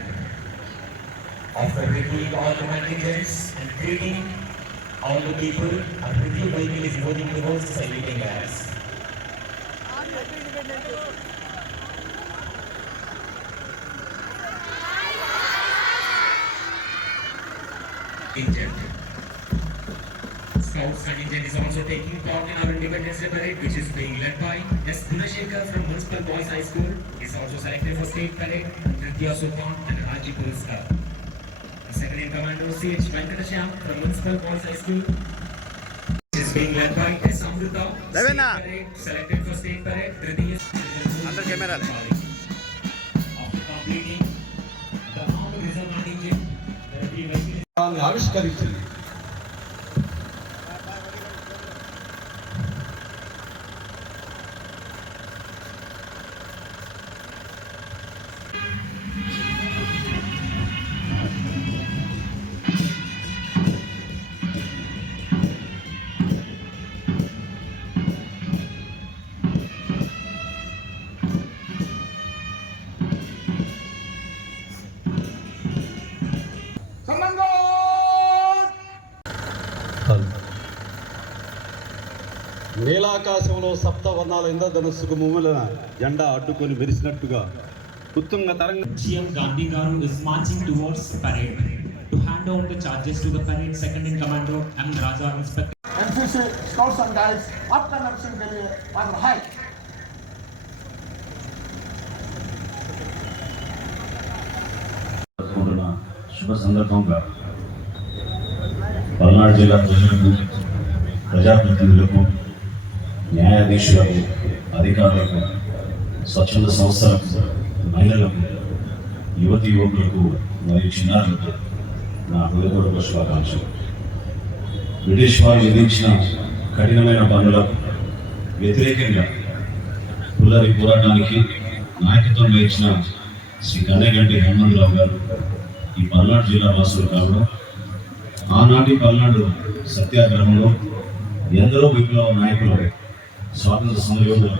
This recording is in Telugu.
completed. After reviewing all the managers and greeting all the people, a review vehicle is moving towards the saluting us. Egypt. South Indian is also taking part in our independence day parade, which is being led by S. Gunashekar from Municipal Boys High School. He is also selected for state parade, Nritya Sukhan and Raji Puriskar. The second in command commando C.H. Venkatasham from Municipal Boys High School. is being led by S. Amrita. Levena. Selected for state parade, Nritya Under camera. After completing నీలాకాశంలో సప్త వర్ణాల ఇంద్రధనుస్సుకు ముమ్ముల జెండా అడ్డుకొని మెరిసినట్టుగా ఉత్తుంగ తరంగ GM Gandhi Garu is marching towards parade. To hand over the charges to the parade second in command of M. Raja Inspector NCC scouts and guides आपका नर्सिंग के लिए और हाई జరుపుకుంటున్న శుభ సందర్భంగా పల్నాడు జిల్లా ప్రజలకు ప్రజాప్రతినిధులకు న్యాయాధీశులకు అధికారులకు స్వచ్ఛంద సంస్థలకు మహిళలకు యువతి యువకులకు మరియు చిన్నారులకు నా హృదయపూర్వక శుభాకాంక్షలు. బ్రిటిష్ వారు విధించిన కఠినమైన పనులకు వ్యతిరేకంగా పుల్లరి పోరాటానికి నాయకత్వం వహించిన శ్రీ కన్నెగంటి హనుమంతరావు గారు ఈ పల్నాడు జిల్లా వాసులు కావడం ఆనాటి పల్నాడు సత్యాగ్రహంలో ఎందరో విప్లవ నాయకులు స్వాతంత్ర సమయంలో